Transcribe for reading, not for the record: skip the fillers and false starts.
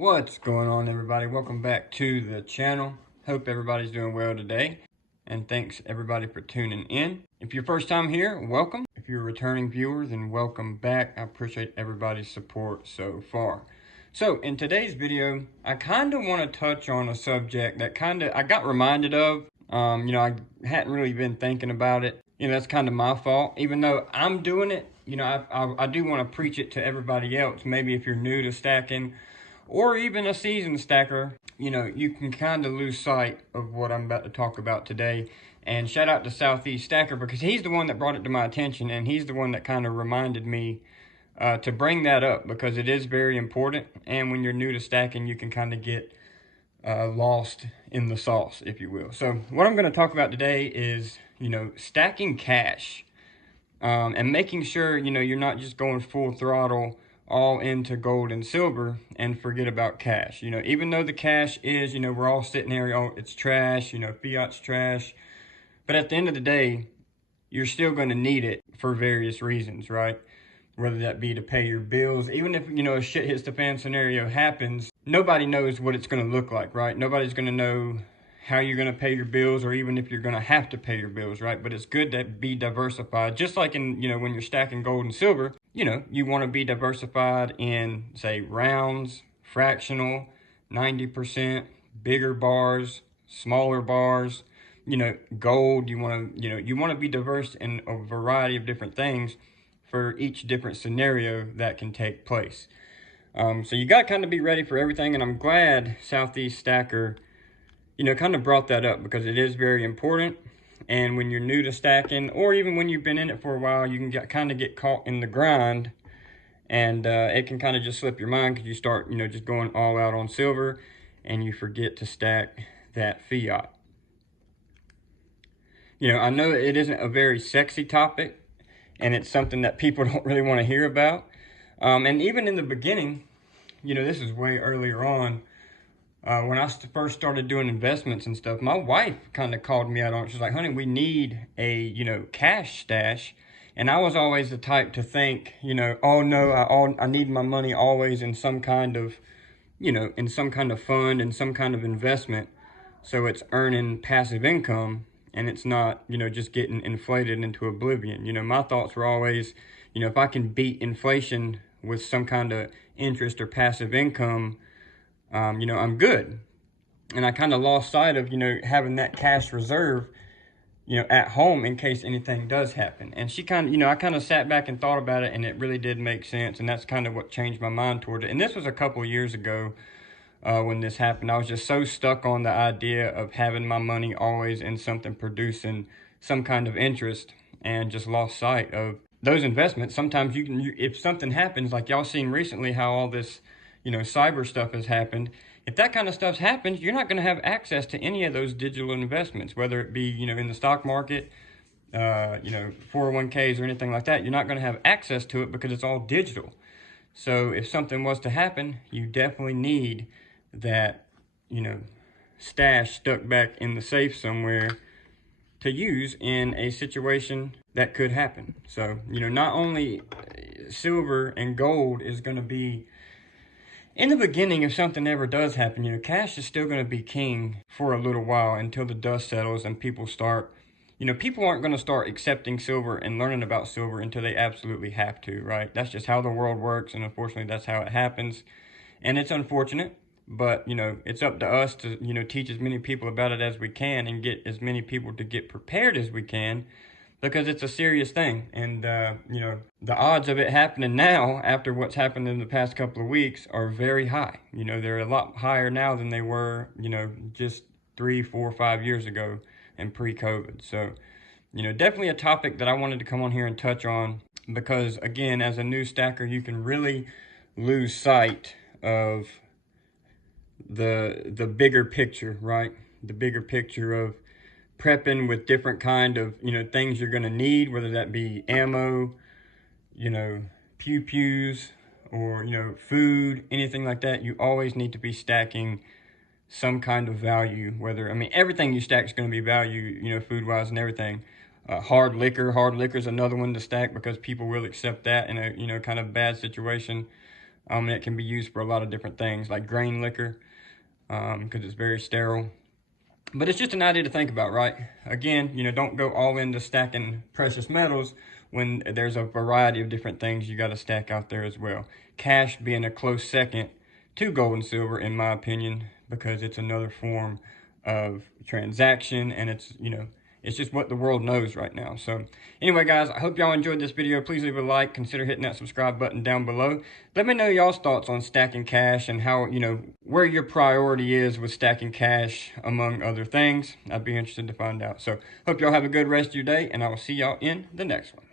What's going on, everybody? Welcome back to the channel. Hope everybody's doing well today, and thanks everybody for tuning in. If you're first time here, welcome. If you're a returning viewer, then welcome back. I appreciate everybody's support so far. So in today's video, I kind of want to touch on a subject that I got reminded of. I hadn't really been thinking about it. That's kind of my fault. Even though I'm doing it, I do want to preach it to everybody else. Maybe if you're new to stacking, or even a seasoned stacker, you can kind of lose sight of what I'm about to talk about today. And shout out to Southeast Stacker, because he's the one that brought it to my attention, and he's the one that kind of reminded me to bring that up, because it is very important. And when you're new to stacking, you can kind of get lost in the sauce, if you will. So what I'm going to talk about today is, stacking cash, and making sure, you're not just going full throttle all into gold and silver and forget about cash. Even though the cash is, we're all sitting here, oh, it's trash, fiat's trash. But at the end of the day, you're still going to need it for various reasons, right? Whether that be to pay your bills. Even if, a shit hits the fan scenario happens, nobody knows what it's going to look like, right? Nobody's going to know how you're going to pay your bills, or even if you're going to have to pay your bills, right? But it's good to be diversified. Just like in, when you're stacking gold and silver, you want to be diversified in, say, rounds, fractional, 90%, bigger bars, smaller bars, gold. You want to be diverse in a variety of different things for each different scenario that can take place. So you got to kind of be ready for everything. And I'm glad Southeast Stacker, kind of brought that up, because it is very important. And when you're new to stacking, or even when you've been in it for a while, you can kind of get caught in the grind, and it can kind of just slip your mind, because you start, just going all out on silver, and you forget to stack that fiat. I know it isn't a very sexy topic, and it's something that people don't really want to hear about. And even in the beginning, this is way earlier on, when I first started doing investments and stuff, my wife kind of called me out on it. She's like, honey, we need a, cash stash. And I was always the type to think, oh no, I need my money always in some kind of, in some kind of fund, in some kind of investment. So it's earning passive income, and it's not, just getting inflated into oblivion. My thoughts were always, if I can beat inflation with some kind of interest or passive income, I'm good. And I kind of lost sight of, having that cash reserve, at home in case anything does happen. And she kind of, I kind of sat back and thought about it, and it really did make sense. And that's kind of what changed my mind toward it. And this was a couple of years ago when this happened. I was just so stuck on the idea of having my money always in something producing some kind of interest, and just lost sight of those investments. Sometimes if something happens, like y'all seen recently how all this, cyber stuff has happened. If that kind of stuff happens, you're not going to have access to any of those digital investments, whether it be, in the stock market, 401ks or anything like that. You're not going to have access to it, because it's all digital. So if something was to happen, you definitely need that, stash stuck back in the safe somewhere to use in a situation that could happen. So, not only silver and gold is going to be, in the beginning, if something ever does happen, cash is still going to be king for a little while, until the dust settles and people start, people aren't going to start accepting silver and learning about silver until they absolutely have to, right? That's just how the world works, and unfortunately that's how it happens. And it's unfortunate, but, it's up to us to, teach as many people about it as we can, and get as many people to get prepared as we can, because it's a serious thing. And, the odds of it happening now, after what's happened in the past couple of weeks, are very high. They're a lot higher now than they were, just 3, 4, 5 years ago and pre-COVID. So, definitely a topic that I wanted to come on here and touch on, because, again, as a new stacker, you can really lose sight of the bigger picture, right? The bigger picture of prepping with different kind of, things you're going to need, whether that be ammo, pew-pews, or, food, anything like that. You always need to be stacking some kind of value, everything you stack is going to be value, food-wise and everything. Hard liquor is another one to stack, because people will accept that in a, kind of bad situation. And it can be used for a lot of different things, like grain liquor, because it's very sterile. But it's just an idea to think about, right? Again, don't go all into stacking precious metals when there's a variety of different things you got to stack out there as well. Cash being a close second to gold and silver, in my opinion, because it's another form of transaction, and it's just what the world knows right now. So anyway, guys, I hope y'all enjoyed this video. Please leave a like, consider hitting that subscribe button down below. Let me know y'all's thoughts on stacking cash and how, where your priority is with stacking cash among other things. I'd be interested to find out. So hope y'all have a good rest of your day, and I will see y'all in the next one.